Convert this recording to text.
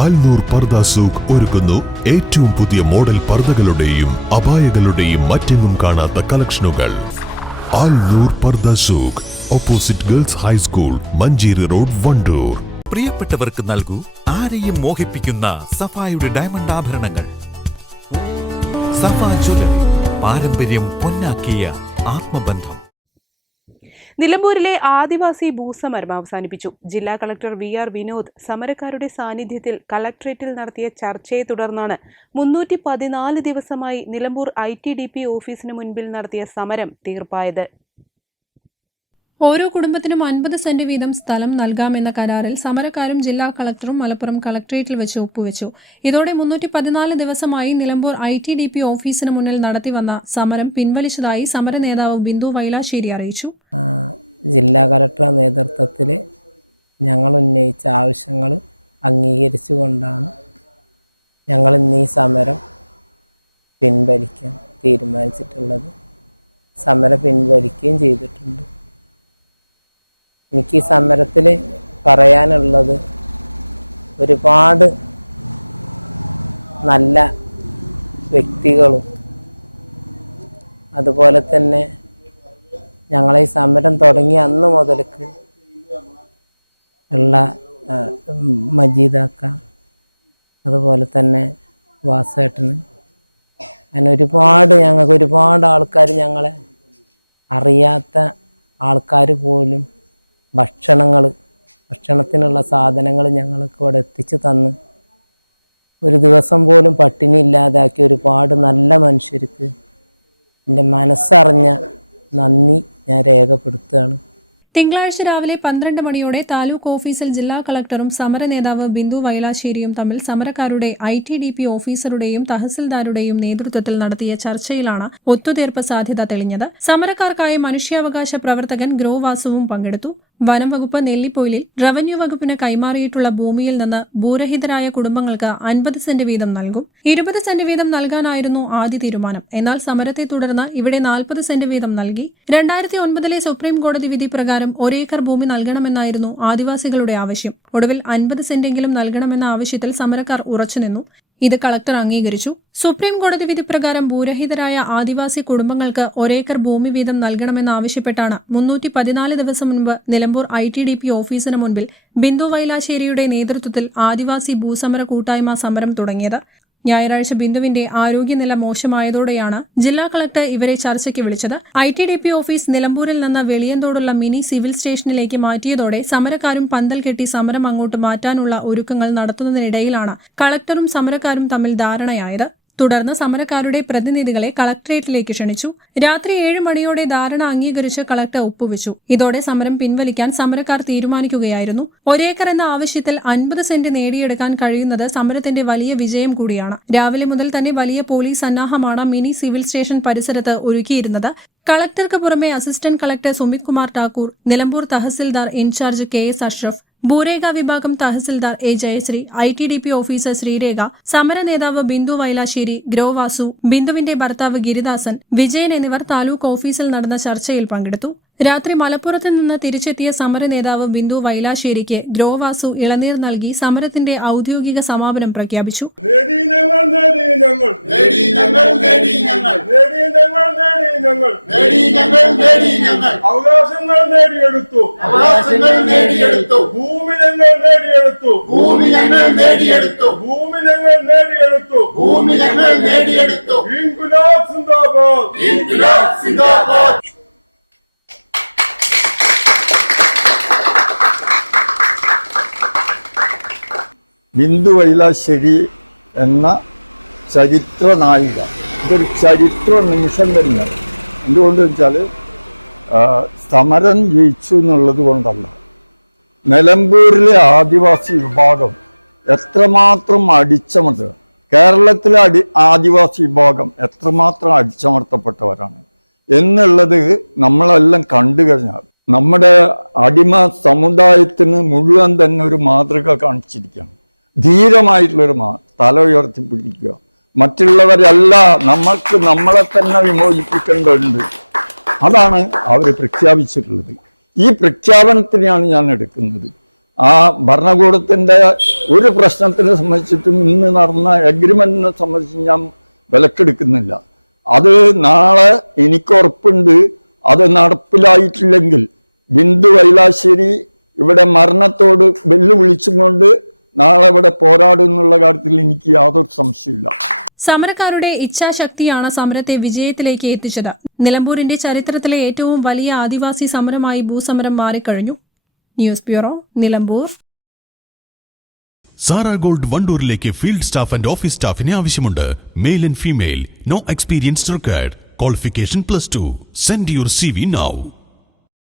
ആൽനൂർ പർദ സൂഖ് ഒരുക്കുന്നു. ഏറ്റവും പുതിയ മോഡൽ പർദകളുടെയും അപായകളുടെയും മറ്റെങ്ങും കാണാത്ത കളക്ഷനുകൾ. Alnoor Pardha Souq. Opposite girls high school Manjeri road Wandoor. പ്രിയപ്പെട്ടവർക്ക് നൽകൂ ആരെയും മോഹിപ്പിക്കുന്ന സഫായുടെ ഡയമണ്ട് ആഭരണങ്ങൾ. സഫ ചുരം പാരമ്പര്യം പൊന്നാക്കിയ ആത്മബന്ധം. നിലമ്പൂരിലെ ആദിവാസി ഭൂസമരം അവസാനിപ്പിച്ചു. ജില്ലാ കളക്ടർ വി ആർ വിനോദ് സമരക്കാരുടെ സാന്നിധ്യത്തിൽ കളക്ട്രേറ്റിൽ നടത്തിയ ചർച്ചയെ തുടർന്നാണ് മുന്നൂറ്റി പതിനാല് ദിവസമായി Nilambur I T D P ഓഫീസിന് മുൻപിൽ നടത്തിയ സമരം തീർപ്പായത്. ഓരോ കുടുംബത്തിനും അൻപത് സെന്റ് വീതം സ്ഥലം നൽകാമെന്ന കരാറിൽ സമരക്കാരും ജില്ലാ കളക്ടറും മലപ്പുറം കളക്ട്രേറ്റിൽ വെച്ച് ഒപ്പുവെച്ചു. ഇതോടെ മുന്നൂറ്റി പതിനാല് ദിവസമായി Nilambur I T D P ഓഫീസിന് മുന്നിൽ നടത്തിവന്ന സമരം പിൻവലിച്ചതായി സമര നേതാവ് ബിന്ദു വൈലാശ്ശേരി അറിയിച്ചു. ജില്ലാ കലക്ടറുടെ നേതൃത്വത്തിൽ ഞങ്ങൾ ഉന്നയിച്ച ആവശ്യങ്ങൾ അംഗീകരിച്ചുകൊണ്ടാണ് ഞങ്ങൾ ഇന്ന് ഈ സമരം പിൻവലിക്കാൻ തീരുമാനിച്ചിട്ടുള്ളത്. സമരം പിൻവലിക്കുകയും ചെയ്തിട്ടുണ്ട്. എനിക്ക് ഈ സമരത്തിൽ പറയാനുള്ളത് ഒരുപാട് നല്ല വ്യക്തികളും അതുപോലെ തന്നെ ഞങ്ങളെ ഈ സമരം തുടങ്ങിയ അന്ന് മുതൽക്ക് ഉള്ള മജീദാക്ക അതുപോലെ തന്നെ വാസേട്ടന്. അങ്ങനെ ഒരുപാട് ഞങ്ങൾക്ക് ഒരുപാട് ആൾക്കാർ ഞങ്ങളെ അറിയാത്ത ആൾക്കാർ പോലും ഭക്ഷണങ്ങൾ ഭക്ഷണത്തിനുള്ള സാധനങ്ങൾ ഞങ്ങൾക്ക് ഇവിടെ എത്തിച്ചു തന്ന് ഒരു ദിവസം പോലും പട്ടിണി ഇല്ലാതാക്കിയ ഒരുപാട് നല്ല മനുഷ്യർക്ക് എന്റെ മനസ്സറിഞ്ഞ നന്ദി. ഞാൻ രേഖപ്പെടുത്തുകയാണ്. തിങ്കളാഴ്ച രാവിലെ പന്ത്രണ്ട് മണിയോടെ താലൂക്ക് ഓഫീസിൽ ജില്ലാ കളക്ടറും സമര നേതാവ് ബിന്ദു വൈലാശ്ശേരിയും തമ്മിൽ സമരക്കാരുടെ ഐ ടി ഡി പി ഓഫീസറുടെയും തഹസിൽദാരുടെയും നേതൃത്വത്തിൽ നടത്തിയ ചർച്ചയിലാണ് ഒത്തുതീർപ്പ് സാധ്യത തെളിഞ്ഞത്. സമരക്കാർക്കായി മനുഷ്യാവകാശ പ്രവർത്തകൻ ഗ്രോവാസുവും പങ്കെടുത്തു. വനം വകുപ്പ് നെല്ലിപ്പൊയിലിൽ റവന്യൂ വകുപ്പിന് കൈമാറിയിട്ടുള്ള ഭൂമിയിൽ നിന്ന് ഭൂരഹിതരായ കുടുംബങ്ങൾക്ക് അൻപത് സെന്റ് വീതം നൽകും. ഇരുപത് സെന്റ് വീതം നൽകാനായിരുന്നു ആദ്യ തീരുമാനം. എന്നാൽ സമരത്തെ തുടർന്ന് ഇവിടെ നാൽപ്പത് സെന്റ് വീതം നൽകി. രണ്ടായിരത്തി ഒൻപതിലെ സുപ്രീം കോടതി വിധി പ്രകാരം ഒരേക്കർ ഭൂമി നൽകണമെന്നായിരുന്നു ആദിവാസികളുടെ ആവശ്യം. ഒടുവിൽ അൻപത് സെന്റെങ്കിലും നൽകണമെന്ന ആവശ്യത്തിൽ സമരക്കാർ ഉറച്ചുനിന്നു. ഇത് കളക്ടർ അംഗീകരിച്ചു. സുപ്രീം കോടതി വിധി പ്രകാരം ഭൂരഹിതരായ ആദിവാസി കുടുംബങ്ങൾക്ക് ഒരേക്കർ ഭൂമി വീതം നൽകണമെന്നാവശ്യപ്പെട്ടാണ് മുന്നൂറ്റി പതിനാല് ദിവസം മുൻപ് Nilambur I T D P ഓഫീസിന് മുൻപിൽ ബിന്ദു വൈലാശ്ശേരിയുടെ നേതൃത്വത്തിൽ ആദിവാസി ഭൂസമര കൂട്ടായ്മ സമരം തുടങ്ങിയത്. ഞായറാഴ്ച ബിന്ദുവിന്റെ ആരോഗ്യനില മോശമായതോടെയാണ് ജില്ലാ കളക്ടർ ഇവരെ ചർച്ചയ്ക്ക് വിളിച്ചത്. I T D P office നിലമ്പൂരിൽ നിന്ന് വെളിയന്തോടുള്ള മിനി സിവിൽ സ്റ്റേഷനിലേക്ക് മാറ്റിയതോടെ സമരക്കാരും പന്തൽ കെട്ടി സമരം അങ്ങോട്ട് മാറ്റാനുള്ള ഒരുക്കങ്ങൾ നടത്തുന്നതിനിടയിലാണ് കളക്ടറും സമരക്കാരും തമ്മിൽ ധാരണയായത്. തുടർന്ന് സമരക്കാരുടെ പ്രതിനിധികളെ കളക്ടറേറ്റിലേക്ക് ക്ഷണിച്ചു. രാത്രി ഏഴ് മണിയോടെ ധാരണ അംഗീകരിച്ച് കളക്ടർ ഒപ്പുവെച്ചു. ഇതോടെ സമരം പിൻവലിക്കാൻ സമരക്കാർ തീരുമാനിക്കുകയായിരുന്നു. ഒരേക്കർ എന്ന ആവശ്യത്തിൽ അൻപത് സെന്റ് നേടിയെടുക്കാൻ കഴിയുന്നത് സമരത്തിന്റെ വലിയ വിജയം കൂടിയാണ്. രാവിലെ മുതൽ തന്നെ വലിയ പോലീസ് സന്നാഹമാണ് മിനി സിവിൽ സ്റ്റേഷൻ പരിസരത്ത് ഒരുക്കിയിരുന്നത്. കളക്ടർക്ക് പുറമെ assistant collector Sumit Kumar Thakur Nilambur tahsildar in charge K S Ashraf ബൂരേഗ വിഭാഗം tahsildar A Jayasree I T D P officer Sreerekha സമര നേതാവ് ബിന്ദു വൈലാശ്ശേരി ഗ്രോവാസു ബിന്ദുവിന്റെ ഭർത്താവ് ഗിരിദാസൻ വിജയൻ എന്നിവർ താലൂക്ക് ഓഫീസിൽ നടന്ന ചർച്ചയിൽ പങ്കെടുത്തു. രാത്രി മലപ്പുറത്ത് നിന്ന് തിരിച്ചെത്തിയ സമര നേതാവ് ബിന്ദു വൈലാശ്ശേരിക്ക് ദ്രോവാസു ഇളനീർ നൽകി സമരത്തിന്റെ ഔദ്യോഗിക സമാപനം പ്രഖ്യാപിച്ചു. അവകാശങ്ങൾ നേടിയെടുത്തു. നേടിയെടുത്തു. ഭൂമി നേടിയെടുത്തു. ഭൂമി നേടിയെടുത്തു. ഭൂമി നേടിയെടുത്തു. ഭൂമി നേടിയെടുത്തു. സിന്ദാബാദ്. സിന്ദാബാദ്. ബിന്ദു വൈലാശ്ശേരി എന്ന ചരിത്ര നായിക ഇതൊരു ചരിത്ര നിമിഷം തന്നെ. എന്തുകൊണ്ട് വെച്ചാൽ സമരം ജയിച്ചു എന്നുള്ളത് കൊണ്ടല്ല. നിലമ്പൂരിലെ ആദിവാസി വിഭാഗം എത്രമാത്രം അടിച്ചമർത്തുക കേരളത്തിലെ അടി ആദിവാസി വിഭാഗം എത്രമാത്രം അടിച്ചമർത്തപ്പെട്ടവരാണ്. എന്നുള്ളത് നമ്മളെല്ലാം കണ്ടു കഴിഞ്ഞാൽ നമ്മുടെ അടിമ സമുദായത്തിന് മുഴുവൻ തന്നെ ഒരു മാതൃക കാണിച്ചിരിക്കുകയാണ്. ധീരമായിട്ടുള്ളൊരു മാ തല ഉയർത്തി പിടിക്കുക. മറ്റുള്ളവരല്ല നമ്മൾക്ക് നമ്മളെ തന്നെ വിമോചിപ്പിക്കേണ്ടതുണ്ട്. അതാണ് അവർ പ്രഖ്യാപിച്ചിട്ടുള്ളത്. ഈ പ്രഖ്യാപനത്തിനെയാണ് ഞാൻ എടുക്കുന്നത്. ആ ഭരണകൂടത്തിന്റെ ഒരു പ്രശ്നത്തിനെ സംബന്ധിച്ചിട്ടും ഇന്ന് നടന്ന അഗ്രിമെന്റിനെ സംബന്ധിച്ച് ഞാൻ വിലക്കെടുക്കുന്നില്ല. അത് നാളെ എനിക്ക് ഉറപ്പുണ്ട്. അത് നടപ്പിലായിട്ടില്ലെങ്കിൽ ബിന്ദു വൈലാശ്ശേരി ഇവിടെ മരണത്തോട് വെല്ലുവിളിച്ചും കൊണ്ട് നാളെ ഇവിടെ പോരാടും എന്നുള്ള കാര്യത്തിൽ എനിക്ക് യാതൊരു സംശയമില്ല സമരക്കാരുടെ ഇച്ഛാശക്തിയാണ് സമരത്തെ വിജയത്തിലേക്ക് എത്തിച്ചത്. നിലമ്പൂരിന്റെ ചരിത്രത്തിലെ ഏറ്റവും വലിയ ആദിവാസി സമരമായി ഭൂസമരം മാറിക്കഴിഞ്ഞു. News bureau Nilambur. Sara gold വണ്ടൂരിലേക്ക് field staff and office സ്റ്റാഫിനെ ആവശ്യമുണ്ട്. Male and female. No experience required. Qualification plus two. Send your C V now.